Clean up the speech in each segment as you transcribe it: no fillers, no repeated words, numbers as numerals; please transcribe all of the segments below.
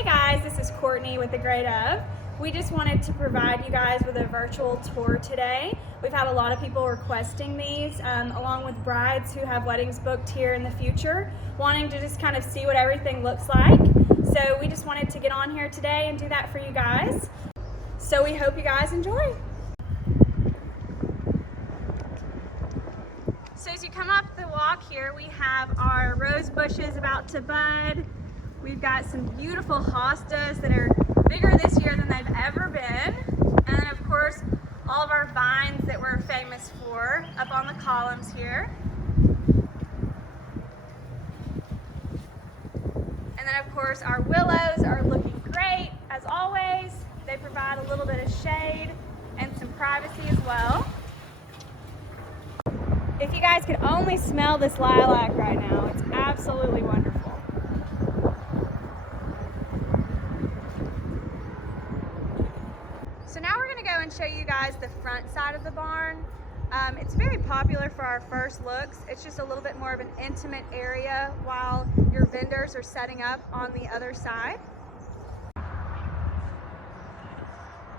Hey guys, this is Courtney with The Great Of. We just wanted to provide you guys with a virtual tour today. We've had a lot of people requesting these, along with brides who have weddings booked here in the future, wanting to just kind of see what everything looks like. So we just wanted to get on here today and do that for you guys. So we hope you guys enjoy. So as you come up the walk here, we have our rose bushes about to bud. We've got some beautiful hostas that are bigger this year than they've ever been. And then of course, all of our vines that we're famous for up on the columns here. And then of course, our willows are looking great as always. They provide a little bit of shade and some privacy as well. If you guys could only smell this lilac right now, it's absolutely wonderful. So now we're going to go and show you guys the front side of the barn. It's very popular for our first looks. It's just a little bit more of an intimate area while your vendors are setting up on the other side.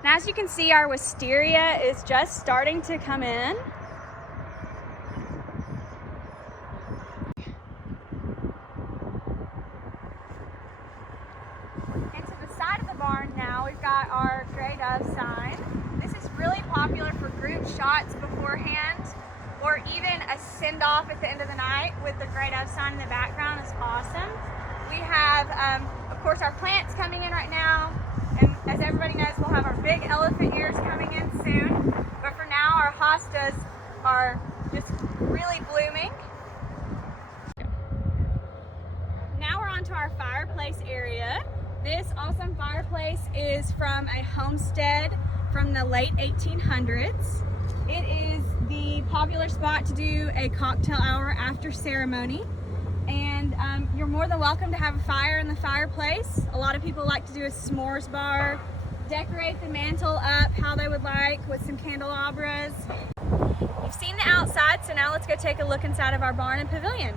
Now as you can see, our wisteria is just starting to come in. Now we've got our Great Of sign. This is really popular for group shots beforehand, or even a send-off at the end of the night with the Great Of sign in the background is awesome. We have, of course, our plants coming in right now, and as everybody knows, we'll have our big elephant ears coming in soon. But for now, our hostas are just really blooming. Now we're on to our fireplace area. This awesome fireplace is from a homestead from the late 1800s. It is the popular spot to do a cocktail hour after ceremony. And you're more than welcome to have a fire in the fireplace. A lot of people like to do a s'mores bar, decorate the mantle up how they would like with some candelabras. You've seen the outside, so now let's go take a look inside of our barn and pavilion.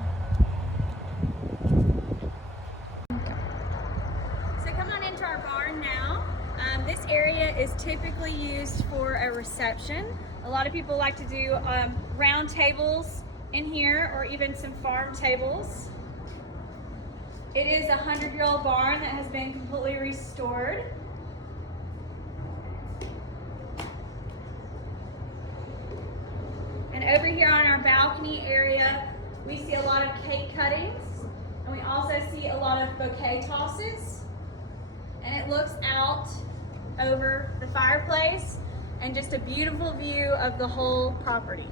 This area is typically used for a reception. A lot of people like to do round tables in here, or even some farm tables. It is a 100-year-old barn that has been completely restored. And over here on our balcony area, we see a lot of cake cuttings, and we also see a lot of bouquet tosses. And it looks out over the fireplace and just a beautiful view of the whole property.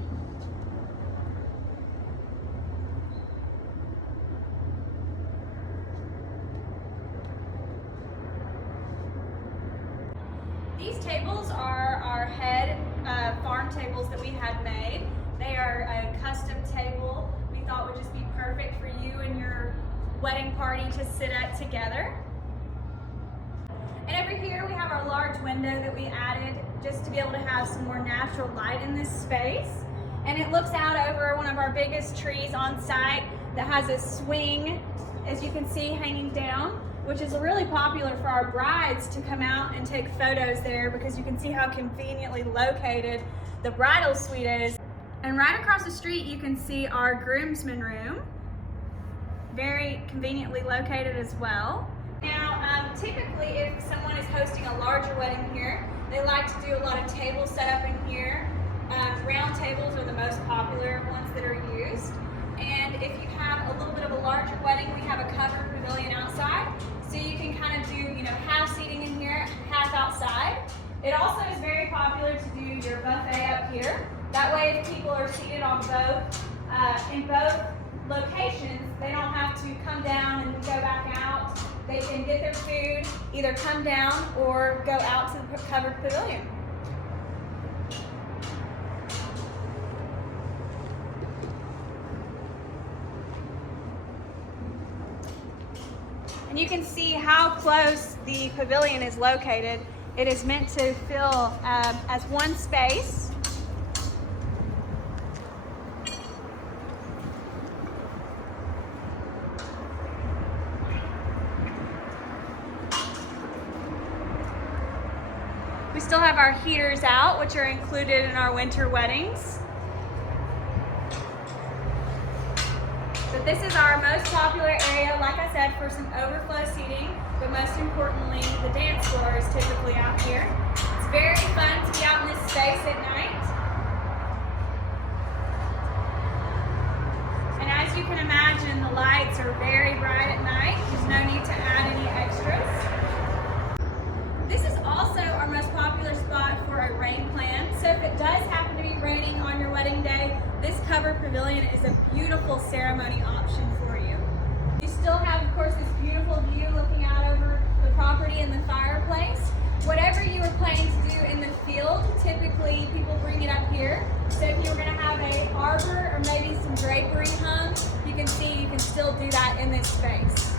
These tables are our head farm tables that we had made. They are a custom table we thought would just be perfect for you and your wedding party to sit at together. And over here we have our large window that we added just to be able to have some more natural light in this space. And it looks out over one of our biggest trees on site that has a swing, as you can see, hanging down, which is really popular for our brides to come out and take photos there, because you can see how conveniently located the bridal suite is. And right across the street you can see our groomsmen room, very conveniently located as well. Now, typically if someone is hosting a larger wedding here, they like to do a lot of tables set up in here. Round tables are the most popular ones that are used. And if you have a little bit of a larger wedding, we have a covered pavilion outside. So you can kind of do, half seating in here, half outside. It also is very popular to do your buffet up here. That way if people are seated on in both locations, they don't have to come down and go back out. They can get their food, either come down or go out to the covered pavilion. And you can see how close the pavilion is located. It is meant to fill as one space. We still have our heaters out, which are included in our winter weddings. But this is our most popular area, like I said, for some overflow seating, but most importantly, the dance floor is typically out here. It's very fun to be out in this space at night. And as you can imagine, the lights are very bright at night. There's no need to add any extras. This is also our most popular spot for a rain plan. So if it does happen to be raining on your wedding day, this covered pavilion is a beautiful ceremony option for you. You still have, of course, this beautiful view looking out over the property and the fireplace. Whatever you were planning to do in the field, typically people bring it up here. So if you were going to have a arbor or maybe some drapery hung, you can see you can still do that in this space.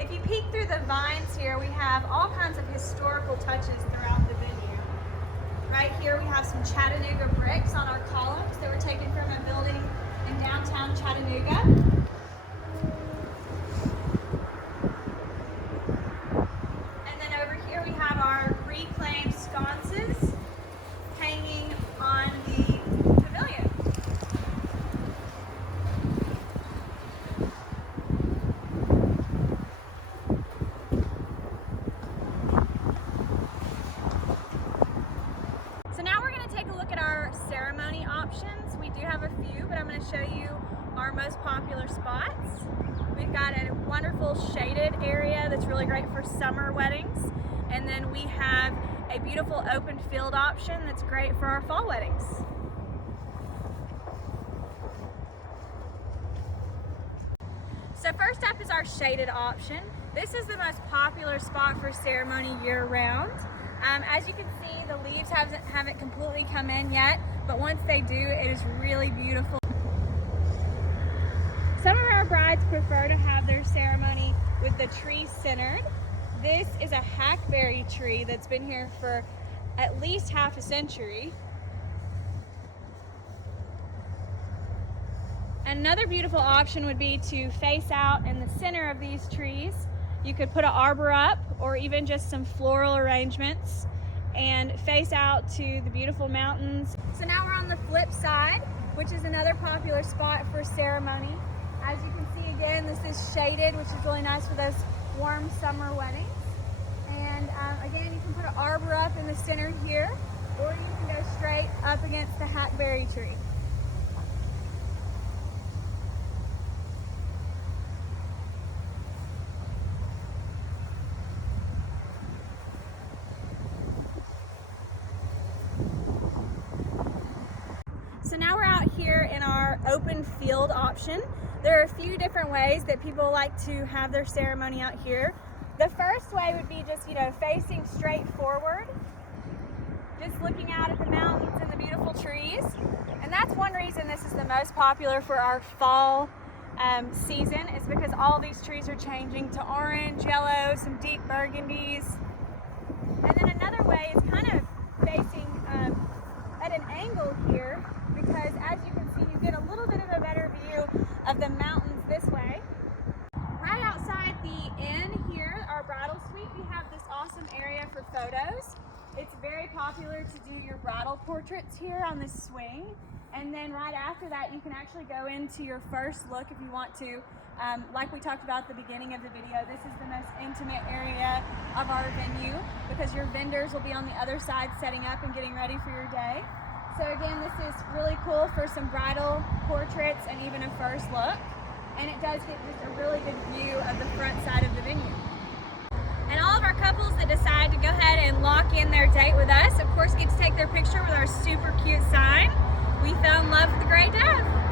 If you peek through the vines here, we have all kinds of historical touches throughout the venue. Right here we have some Chattanooga bricks on our columns that were taken from a building in downtown Chattanooga. And then over here we have our reclaimed sconces hanging on the pavilion. So now we're going to take a look at our ceremony options. We do have a few, but I'm going to show you our most popular spots. We've got a wonderful shaded area that's really great for summer weddings. And then we have a beautiful open field option that's great for our fall weddings. So first up is our shaded option. This is the most popular spot for ceremony year-round. As you can see, the leaves haven't completely come in yet, but once they do, it is really beautiful. Some of our brides prefer to have their ceremony with the tree centered. This is a hackberry tree that's been here for at least half a century. Another beautiful option would be to face out in the center of these trees. You could put an arbor up or even just some floral arrangements and face out to the beautiful mountains. So now we're on the flip side, which is another popular spot for ceremony. As you can see, again, this is shaded, which is really nice for those warm summer weddings. And again, you can put an arbor up in the center here, or you can go straight up against the hackberry tree. So now we're out here in our open field option. There are a few different ways that people like to have their ceremony out here. The first way would be just, facing straight forward, just looking out at the mountains and the beautiful trees. And that's one reason this is the most popular for our fall season, is because all these trees are changing to orange, yellow, some deep burgundies. And then another way is kind of facing at an angle here, because as you can see, you get a little bit of a better view of the mountains this way. Right outside the inn here, our bridal suite, we have this awesome area for photos. It's very popular to do your bridal portraits here on this swing. And then right after that, you can actually go into your first look if you want to. Like we talked about at the beginning of the video, this is the most intimate area of our venue because your vendors will be on the other side setting up and getting ready for your day. So again, this is really cool for some bridal portraits and even a first look. And it does get just a really good view of the front side of the venue. And all of our couples that decide to go ahead and lock in their date with us, of course, get to take their picture with our super cute sign. We fell in love with the Gray Dove.